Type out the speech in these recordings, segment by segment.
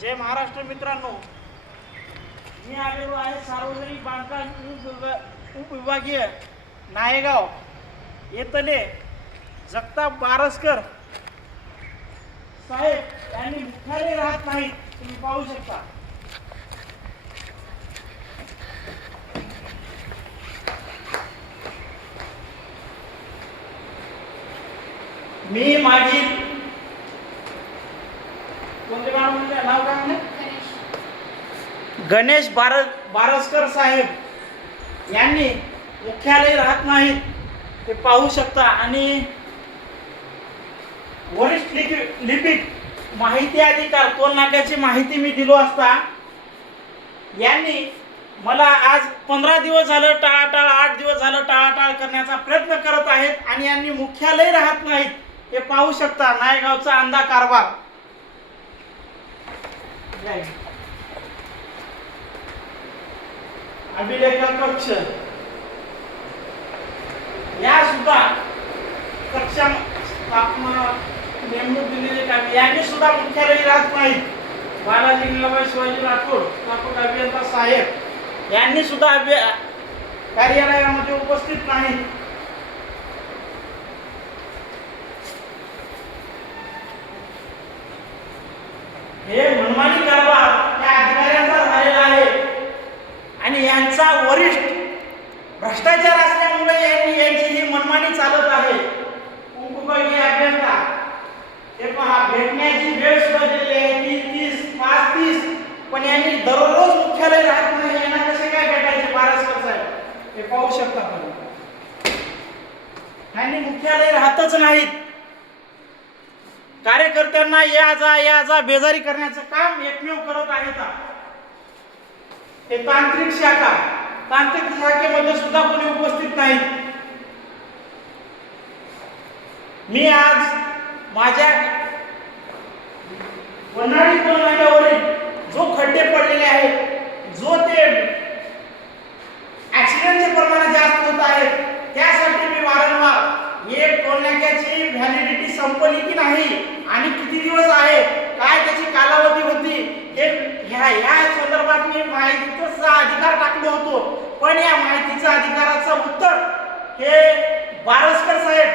जय महाराष्ट्र मित्रांनो, मी आलेलो आहे सार्वजनिक बांधकाम उपविभागीय नायगाव येथले जगताप बारसकर साहेब यांनी मुख्यालय राहत नाहीत. तुम्ही पाहू शकता. मी मागील कोणते नाव काय म्हणले, गणेश बारसकर साहेब यांनी मुख्यालय राहत नाहीत, ते पाहू शकता. आणि वरिष्ठ लिपिक माहिती अधिकार टोल नाक्याची माहिती मी दिलो असता यांनी मला आज 15 दिवस झालं टाळाटाळ, 8 दिवस झालं टाळाटाळ करण्याचा प्रयत्न करत आहेत आणि यांनी मुख्यालय राहत नाहीत. हे पाहू शकता. नायगावचा अंधा कारभार. अभिलेख कक्ष या सुद्धा कक्षा स्थापना नेमणूक दिलेले काम यांनी सुद्धा मुख्यालय राहत नाहीत. बालाजी लीलाबाई शिवाजी राठोड स्थापक अभियंता साहेब यांनी सुद्धा कार्यालयामध्ये उपस्थित नाहीत. हे मनमानी कारभार या अधिकाऱ्यांचा झालेला आहे आणि यांचा वरिष्ठ भ्रष्टाचार असल्यामुळे यांची ही मनमानी चालत आहे. उपविभागीय अभियंता हे पहा, भेटण्याची वेळ सुद्धा दिलेली आहे 30, 35, पण यांनी दररोज मुख्यालय राहत नाही. यांना कसे काय भेटायचे बारसकर साहेब हे पाहू शकता. पण यांनी मुख्यालय राहतच नाहीत. कार्यकर्त्यांना या जा बेजारी करण्याचं काम एकमेव करत आहेत. हे तांत्रिक शाखेमध्ये सुद्धा कोणी उपस्थित नाहीत. मी आज माझ्या वन्हाळी टोल नाक्यावरील जो खड्डे पडलेले आहेत, जो ते ऍक्सिडेंटचे प्रमाण जास्त होत आहे, त्यासाठी मी वारंवार हे टोल नाक्याची व्हॅलिडिटी संपली की नाही आणि किती दिवस आहे, काय त्याची कालावधी होती, ह्या संदर्भात मी माहितीचा अधिकार टाकलो होतो. पण या माहितीचा अधिकाराचं उत्तर हे बारसकर साहेब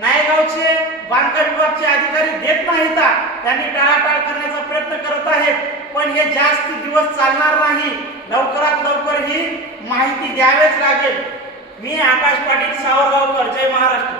नायगावचे बांधकाम विभागाचे अधिकारी देत नाहीत. त्यांनी टाळाटाळ करण्याचा प्रयत्न करत आहेत. पण हे जास्त दिवस चालणार नाही. लवकरात लवकर ही माहिती द्यावीच लागेल. मी आकाश पाटील सावरगावकर. जय महाराष्ट्र.